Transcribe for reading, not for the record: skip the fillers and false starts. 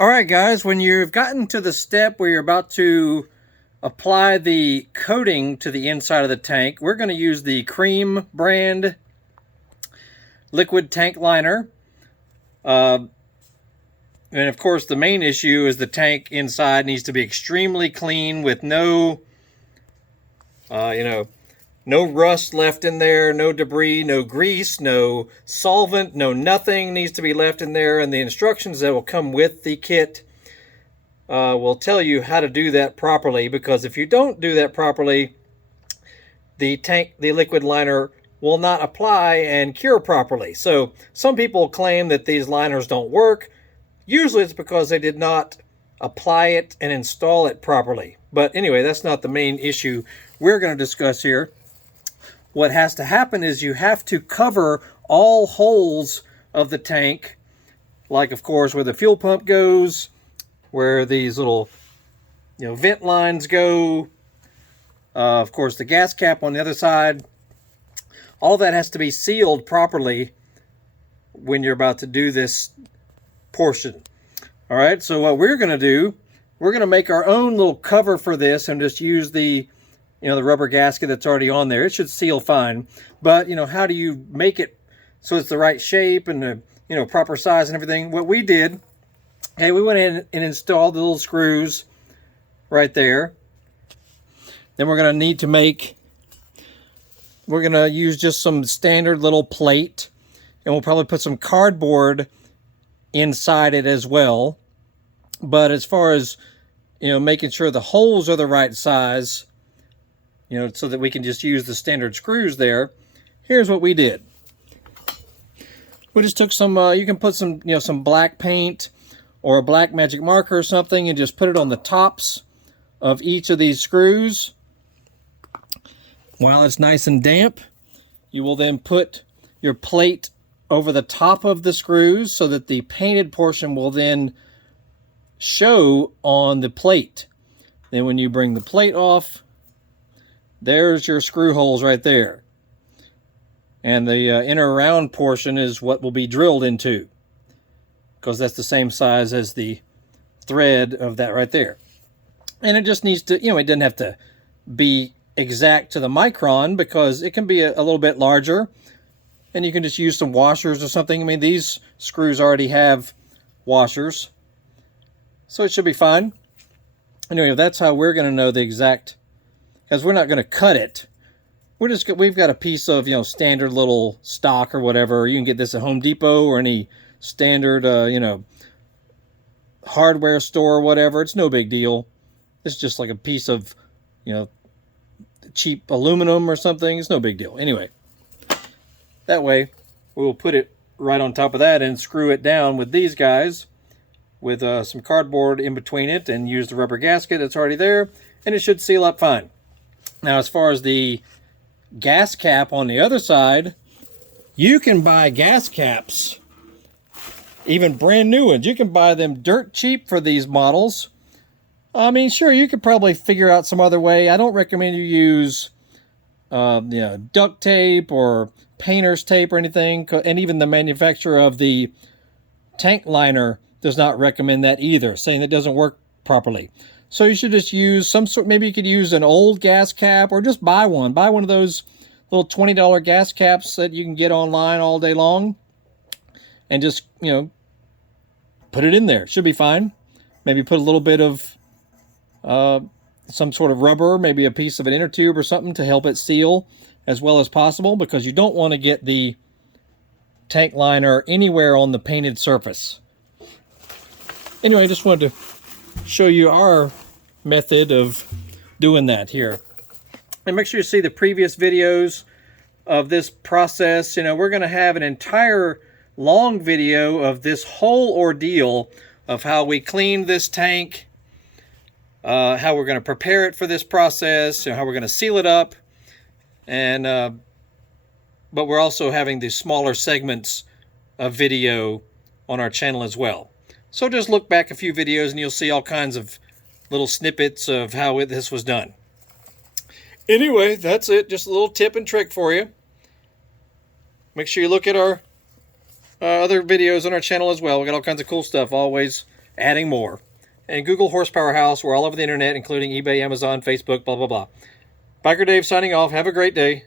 All right, guys, when you've gotten to the step where you're about to apply the coating to the inside of the tank, we're going to use the Kreem brand liquid tank liner. And of course, the main issue is the tank inside needs to be extremely clean with no rust left in there, no debris, no grease, no solvent, no nothing needs to be left in there. And the instructions that will come with the kit will tell you how to do that properly, because if you don't do that properly, the liquid liner will not apply and cure properly. So some people claim that these liners don't work. Usually it's because they did not apply it and install it properly. But anyway, that's not the main issue we're going to discuss here. What has to happen is you have to cover all holes of the tank, like of course where the fuel pump goes, where these little vent lines go, of course the gas cap on the other side. All that has to be sealed properly when you're about to do this portion. All right, so what we're going to do, we're going to make our own little cover for this and just use the the rubber gasket that's already on there. It should seal fine. But how do you make it so it's the right shape and the proper size and everything? What we did, hey, we went in and installed the little screws right there. Then we're going to need to we're going to use just some standard little plate, and we'll probably put some cardboard inside it as well. But as far as making sure the holes are the right size, so that we can just use the standard screws there, here's what we did. We just took some, you can put some, some black paint or a black magic marker or something, and just put it on the tops of each of these screws. While it's nice and damp, you will then put your plate over the top of the screws so that the painted portion will then show on the plate. Then when you bring the plate off, there's your screw holes right there. And the inner round portion is what will be drilled into, because that's the same size as the thread of that right there. And it just needs to, it doesn't have to be exact to the micron, because it can be a little bit larger. And you can just use some washers or something. I mean, these screws already have washers, so it should be fine. Anyway, that's how we're going to know the exact, because we're not going to cut it. We've got a piece of, standard little stock or whatever. You can get this at Home Depot or any standard, hardware store or whatever. It's no big deal. It's just like a piece of, cheap aluminum or something. It's no big deal. Anyway, that way we'll put it right on top of that and screw it down with these guys with some cardboard in between it, and use the rubber gasket that's already there, and it should seal up fine. Now, as far as the gas cap on the other side, you can buy gas caps, even brand new ones. You can buy them dirt cheap for these models. I mean, sure, you could probably figure out some other way. I don't recommend you use duct tape or painter's tape or anything, and even the manufacturer of the tank liner does not recommend that either, saying that it doesn't work properly. So you should just use some sort, maybe you could use an old gas cap, or just buy one. Buy one of those little $20 gas caps that you can get online all day long, and just, put it in there. Should be fine. Maybe put a little bit of some sort of rubber, maybe a piece of an inner tube or something to help it seal as well as possible, because you don't want to get the tank liner anywhere on the painted surface. Anyway, I just wanted to show you our method of doing that here. And make sure you see the previous videos of this process. We're going to have an entire long video of this whole ordeal of how we cleaned this tank, how we're going to prepare it for this process, how we're going to seal it up, and but we're also having these smaller segments of video on our channel as well. So just look back a few videos and you'll see all kinds of little snippets of how this was done. Anyway, that's it. Just a little tip and trick for you. Make sure you look at our other videos on our channel as well. We got all kinds of cool stuff always adding more. And Google Horsepower House. We're all over the internet, including eBay, Amazon, Facebook, blah, blah, blah. Biker Dave signing off. Have a great day.